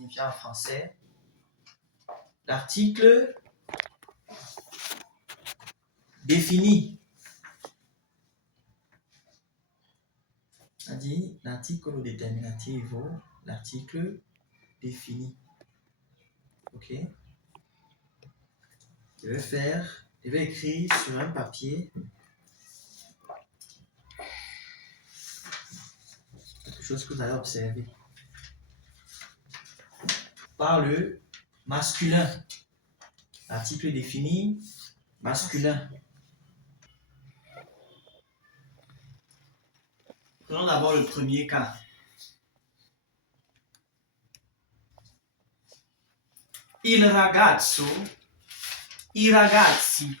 signifiant en français l'article défini. On dit l'article déterminativo, l'article défini. Ok? Je vais écrire sur un papier quelque chose que vous allez observer. Par le masculin. L'article défini masculin. Prenons d'abord le premier cas. Il ragazzo, i ragazzi.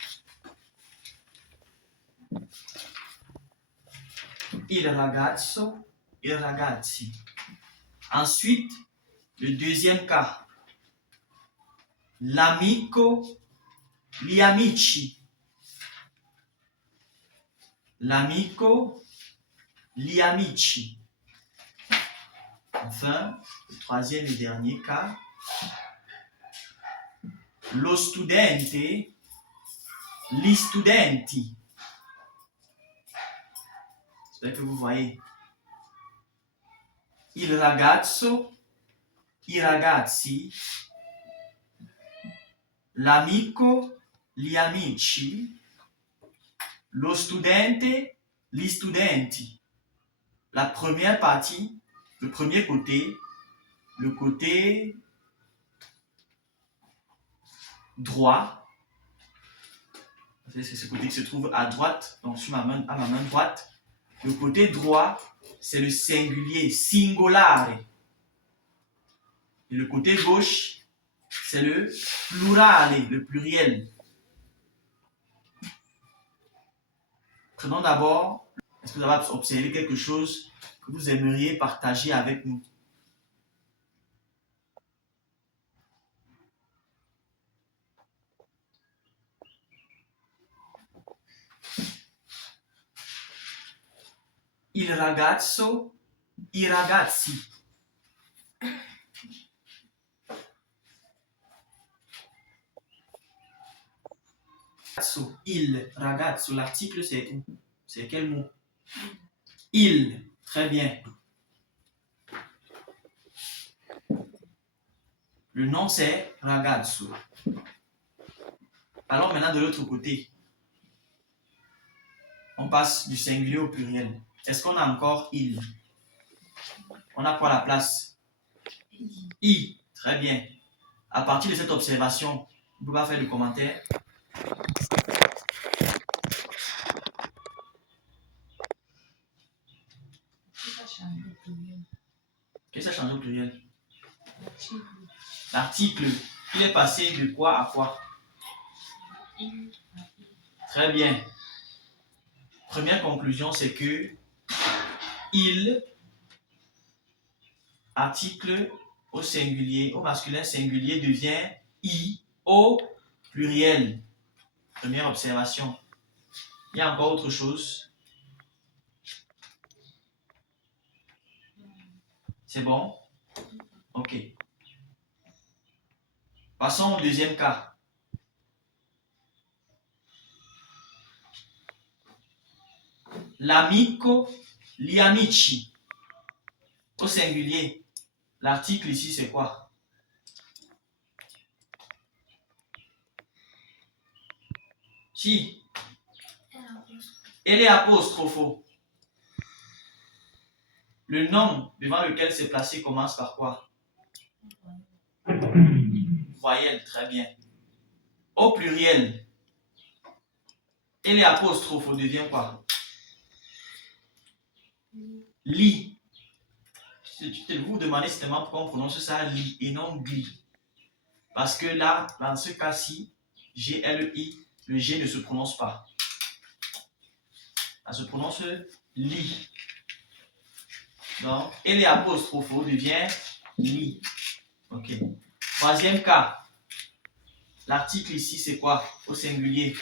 Il ragazzo, i ragazzi. Ensuite, le deuxième cas. L'amico, gli amici. L'amico, gli amici. Enfin, le troisième et dernier cas. Lo studente, gli studenti. J'espère que vous voyez. Il ragazzo, i ragazzi. L'amico, gli amici. Lo studente, gli studenti. La première partie, le premier côté, le côté droit. C'est ce côté qui se trouve à droite, donc sur à ma main droite. Le côté droit, c'est le singulier, singolare. Et le côté gauche, c'est le plurale, le pluriel. Prenons d'abord, est-ce que vous avez observé quelque chose que vous aimeriez partager avec nous? Il ragazzo, i ragazzi. Il, ragazzo, l'article c'est où? C'est quel mot? Il, très bien. Le nom c'est ragazzo. Alors maintenant de l'autre côté, on passe du singulier au pluriel. Est-ce qu'on a encore il? On a quoi à la place? I, très bien. À partir de cette observation, vous pouvez faire le commentaire. Qu'est-ce que ça change au pluriel? L'article, il est passé de quoi à quoi? Très bien. Première conclusion, c'est que il, article au singulier, au masculin singulier devient i au pluriel. Première observation. Il y a encore autre chose? C'est bon? Ok. Passons au deuxième cas. L'amico, gli amici. Au singulier. L'article ici, c'est quoi? Si. Et l'apostrophe. Le nom devant lequel c'est placé commence par quoi? Voyelle, très bien. Au pluriel. Et l'apostrophe devient quoi? Li. Vous vous demandez simplement pourquoi on prononce ça li et non gli. Parce que là, dans ce cas-ci, G-L-I, le G ne se prononce pas. Ça se prononce li. Donc, et l'apostrophe devient li. Ok. Troisième cas. L'article ici, c'est quoi? Au singulier.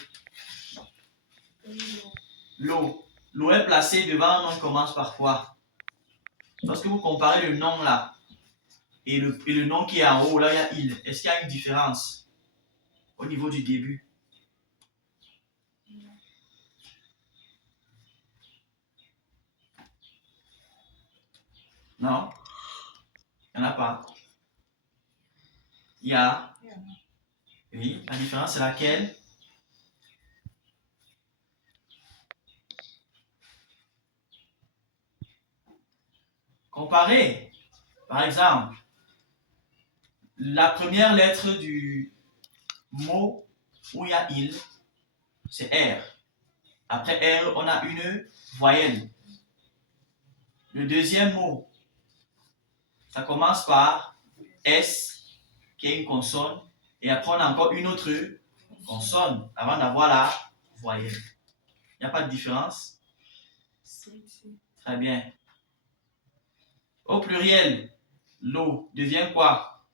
L'eau. L'eau est placée devant un nom qui commence par quoi? Lorsque vous comparez le nom là et le nom qui est en haut, là, il y a il. Est-ce qu'il y a une différence au niveau du début? Non? Il n'y en a pas. Il y a. Oui, la différence c'est laquelle? Comparez. Par exemple, la première lettre du mot où il y a il, c'est R. Après R, on a une voyelle. Le deuxième mot, ça commence par S, qui est une consonne, et après on a encore une autre consonne avant d'avoir la voyelle. Il n'y a pas de différence? Très bien. Au pluriel, l'eau devient quoi?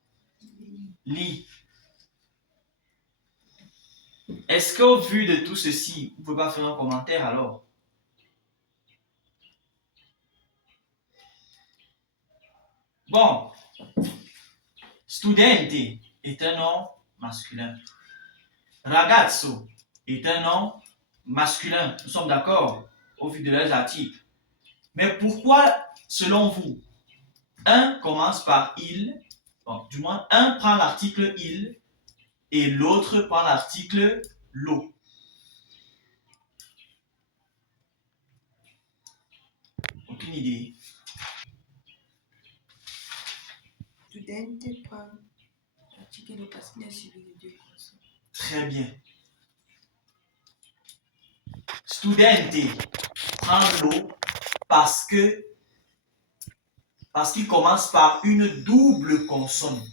Li. Est-ce qu'au vu de tout ceci, vous ne pouvez pas faire un commentaire alors? Bon, studente est un nom masculin. Ragazzo est un nom masculin. Nous sommes d'accord au vu de leurs articles. Mais pourquoi, selon vous, un commence par il, bon, du moins un prend l'article il et l'autre prend l'article lo? Aucune idée. Studente prend l'article lo parce qu'il est suivi de deux consonnes. Très bien. Studente prend lo parce qu'il commence par une double consonne.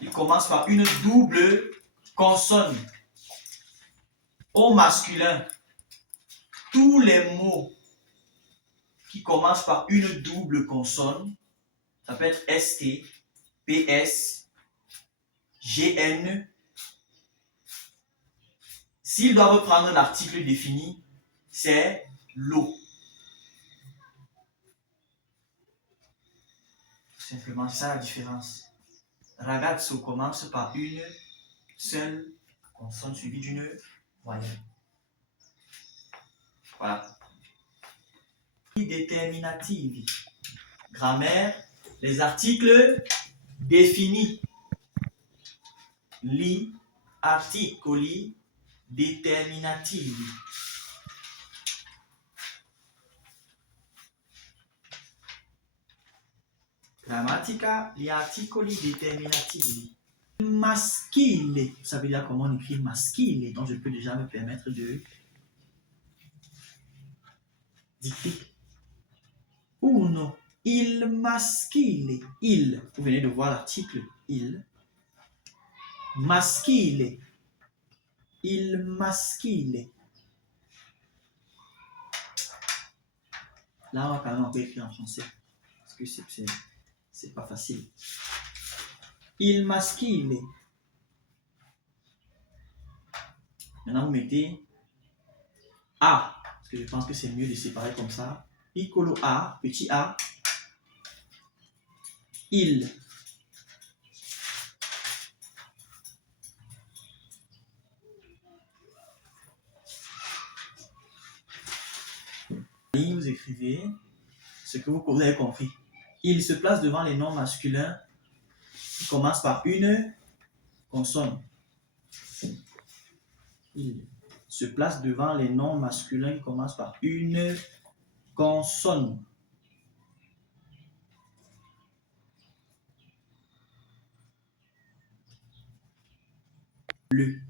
Il commence par une double consonne. Au masculin, tous les mots qui commencent par une double consonne, ça peut être ST, PS, GN. S'ils doivent prendre l'article défini, c'est lo. Tout simplement, c'est ça la différence. Ragazzo commence par une seule consonne suivie d'une voyelle. Voilà. Déterminativi. Grammaire, les articles définis. Gli articoli determinativi. Grammatica, gli articoli determinativi. Maschile. Vous savez déjà comment on écrit maschile, donc je peux déjà me permettre de dicter. Uno, il maschile. Il. Vous venez de voir l'article il. Maschile. Il maschile. Là, on va quand même encore écrire en français. Parce que c'est pas facile. Il maschile. Maintenant, vous mettez A. Parce que je pense que c'est mieux de séparer comme ça. Piccolo A, petit A. Il. Vous écrivez ce que vous avez compris. Il se place devant les noms masculins qui commencent par une consonne. Il se place devant les noms masculins qui commencent par une consonne. Le.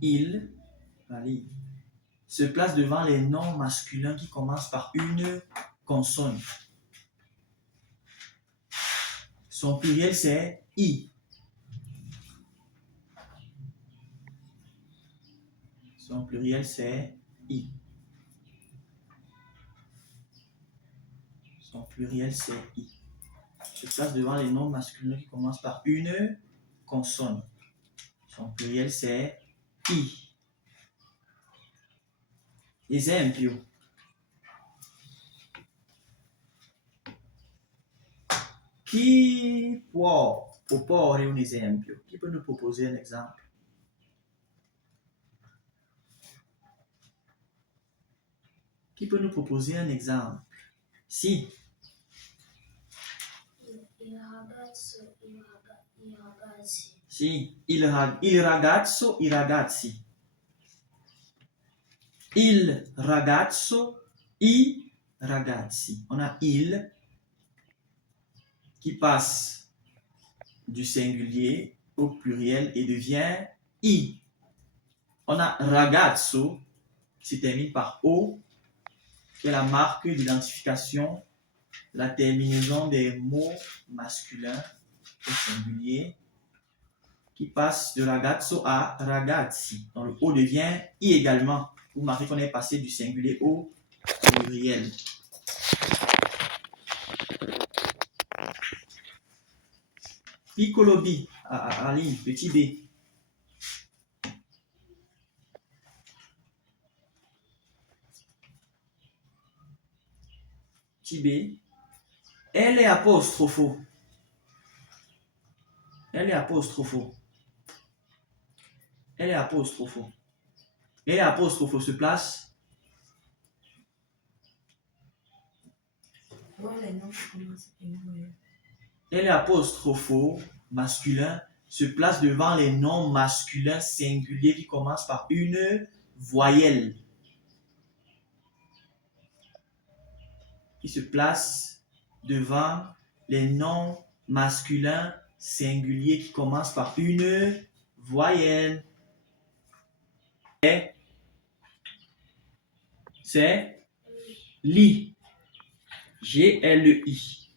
Il, allez, se place devant les noms masculins qui commencent par une consonne. Son pluriel, c'est I. Son pluriel, c'est I. Son pluriel, c'est I. Se place devant les noms masculins qui commencent par une consonne. Son pluriel, c'est I. Esempio. Chi può proporre un esempio? Chi peut nous proposer un exemple? Qui peut nous proposer un exemple? Si. Il ragazzo, i ragazzi. Si. Il ragazzo, i ragazzi. Il ragazzo, i ragazzi. On a il qui passe du singulier au pluriel et devient i. On a ragazzo qui se termine par o, qui est la marque d'identification, la terminaison des mots masculins au singulier, qui passe de ragazzo à ragazzi. Donc le o devient i également. Vous remarquez qu'on est passé du singulier au pluriel. Piccolo b, Ali, petit b. Petit b. Elle est apostrofo. Elle est apostrofo. Elle est apostrofo. Elle est apostrofo se place. Elle est apostrofo masculin se place devant les noms masculins singuliers qui commencent par une voyelle. Qui se place devant les noms masculins singuliers qui commencent par une voyelle. C'est li. G-L-I.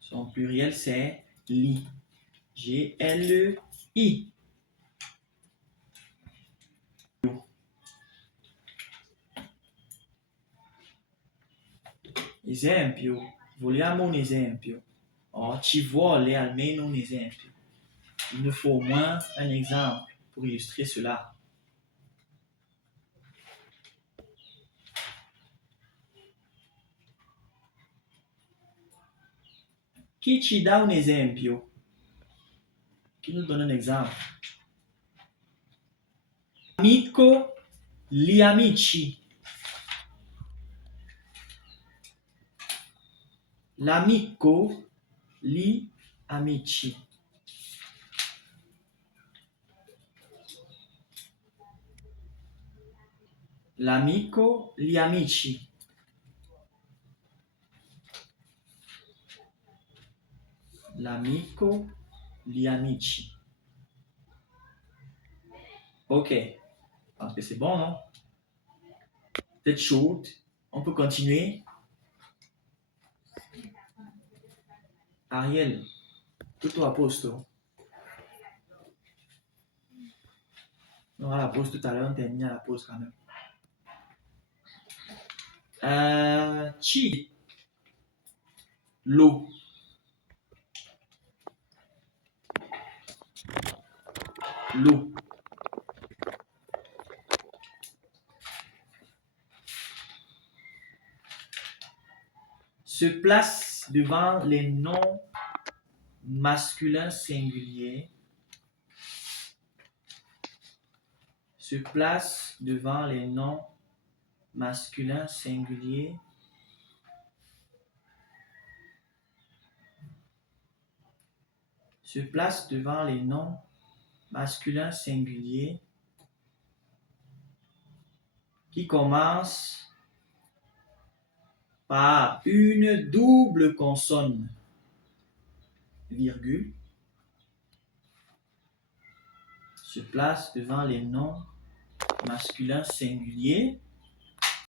Son pluriel, c'est li. G-L-I. Esempio. Vogliamo un esempio. Oh, ci vuole almeno un esempio. Il nous faut au moins un exemple pour illustrer cela. Chi ci dà un esempio? Chi nous donne un exemple? Amico, gli amici. L'amico, gli amici. L'amico, gli amici. L'amico, gli amici. Ok. Je pense que c'est bon, non? Peut-être chaude. On peut continuer. Ariel, tutto a posto? On aura la pause tout à l'heure, on termine à la pause quand même. Ci. L'eau. L'eau. Se place devant les noms masculins singuliers. Se place devant les noms masculins singuliers. Se place devant les noms masculins singuliers qui commencent par une double consonne, virgule, se place devant les noms masculins singuliers